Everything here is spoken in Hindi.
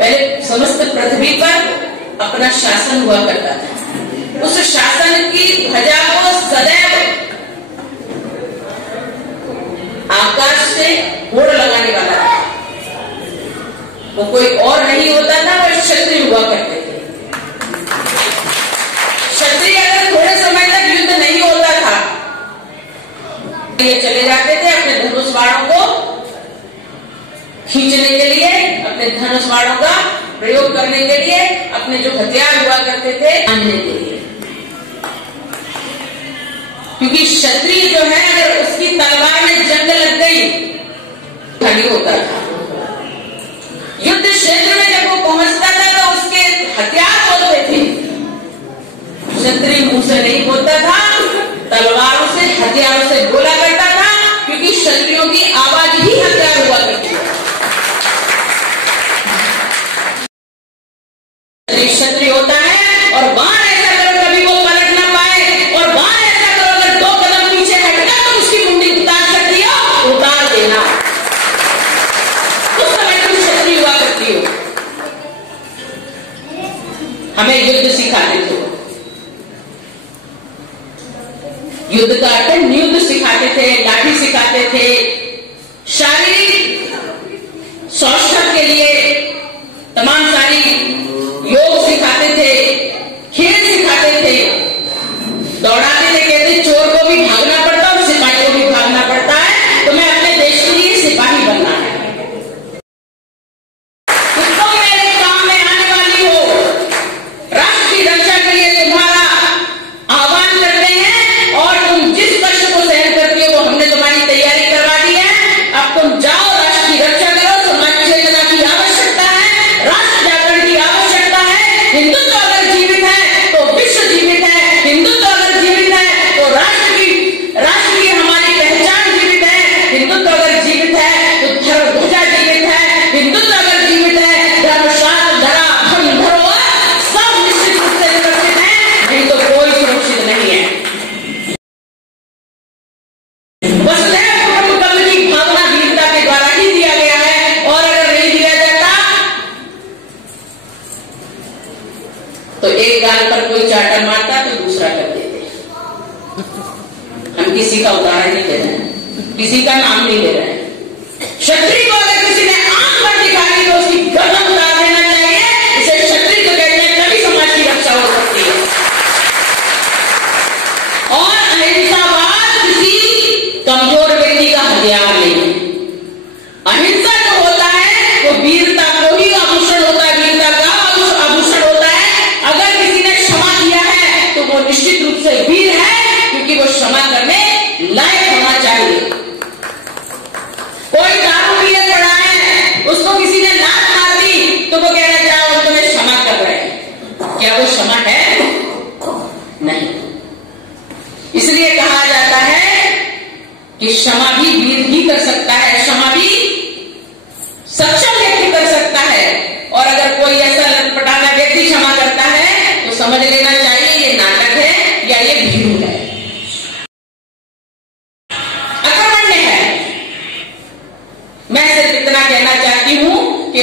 पहले समस्त पृथ्वी पर अपना शासन हुआ करता था। उस शासन की ध्वजा को सदैव आकाश से होड़ लगाने वाला था। वो कोई और नहीं होता था, वो क्षत्रिय हुआ करते थे। क्षत्रिय अगर थोड़े समय तक युद्ध नहीं होता था, ये चले जाते थे अपने धनुष बाणों को खींचने के लिए, अपने धनुष बाणों का प्रयोग करने के लिए, अपने जो हथियार हुआ करते थे बांधने के लिए। क्योंकि क्षत्रिय जो है अगर उसकी तलवार में जंग लग गई नहीं होता था। युद्ध क्षेत्र में जब वो पहुंचता था तो उसके हथियार बोलते थे। क्षत्रिय मुंह से नहीं बोलता था, तलवारों से हथियारों से बोला करता था, क्योंकि क्षत्रियों की आवाज ही हथियार हुआ करती है। क्षत्रिय होता है और बाण ऐसा करो कभी वो पलट ना पाए, और बाण ऐसा करो अगर 2 कदम पीछे हटना तो उसकी मुंडी उतार सकती हो, उतार देना। उस समय तुम क्षत्रिय हुआ करती हो। हमें युद्ध सिखाते थे, युद्ध का अर्थ नियुद्ध सिखाते थे, लाठी सिखाते थे, शारीरिक सौष्ठव के लिए तमाम सारी योग सिखाते थे, खेल सिखाते थे, दौड़ाते थे। कहते चोर को भी भागना पड़ता है और सिपाही को भी भागना पड़ता है, तो मैं अपने देश के लिए सिपाही बनना है। तुम मेरे काम में आने वाली हो, राष्ट्र की रक्षा के लिए तुम्हारा आह्वान करते हैं, और तुम जिस कष्ट को सहन करती हो वो हमने तुम्हारी तैयारी करवा दी है। अब तुम जाओ, राष्ट्र की रक्षा करो। समाज चेतना की आवश्यकता है, राष्ट्र जागरण की आवश्यकता है। हिंदुत्व अगर जीवित है तो विश्व जीवित है, हिंदुत्व अगर जीवित है तो राष्ट्र की हमारी पहचान जीवित है। हिंदुत्व अगर जीवित है तो धर्म ध्वजा जीवित है। हिंदुत्व अगर जीवित है, धर्मशास्त्र धरा धर्म धरोहर सब निश्चित रूप से सुरक्षित है, नहीं तो कोई सुरक्षित नहीं है। वसुधैव कुटुंबकम की भावना वीरता के द्वारा ही दिया गया है, और अगर नहीं दिया जाता तो एक गाल पर कोई चाटा मारता तो दूसरा कर देते। हम किसी का उदाहरण नहीं ले रहे हैं, किसी का नाम नहीं ले रहे हैं। क्षत्रिय को अगर किसी ने आंख पर दिखा दी तो उसकी गर्दन उतार देना चाहिए। इसे क्षत्रिय को कहते हैं, तभी समाज की रक्षा हो सकती है। और अहिंसावाद किसी कमजोर व्यक्ति का हथियार नहीं। अहिंसा जो होता है वो वीरता को ही आभूषण होता है, वीरता का आभूषण होता है। अगर किसी ने क्षमा किया है तो वो निश्चित रूप से वीर है, क्योंकि वो क्षमा करने लायक होना चाहिए। कोई दारू पिए पड़ा है, उसको किसी ने लात मार दी तो वो कहना चाहे वो तुम्हें क्षमा कर रहे हैं, क्या वो क्षमा है? नहीं। इसलिए कहा जाता है कि क्षमा भी वीर ही कर सकता है, क्षमा भी सक्षम व्यक्ति कर सकता है। और अगर कोई ऐसा लटपटाना व्यक्ति क्षमा करता है तो समझ लेना चाहिए ये नाटक है या ये भीरू है, अकर्मण्य है। मैं सिर्फ इतना कहना चाहती हूं कि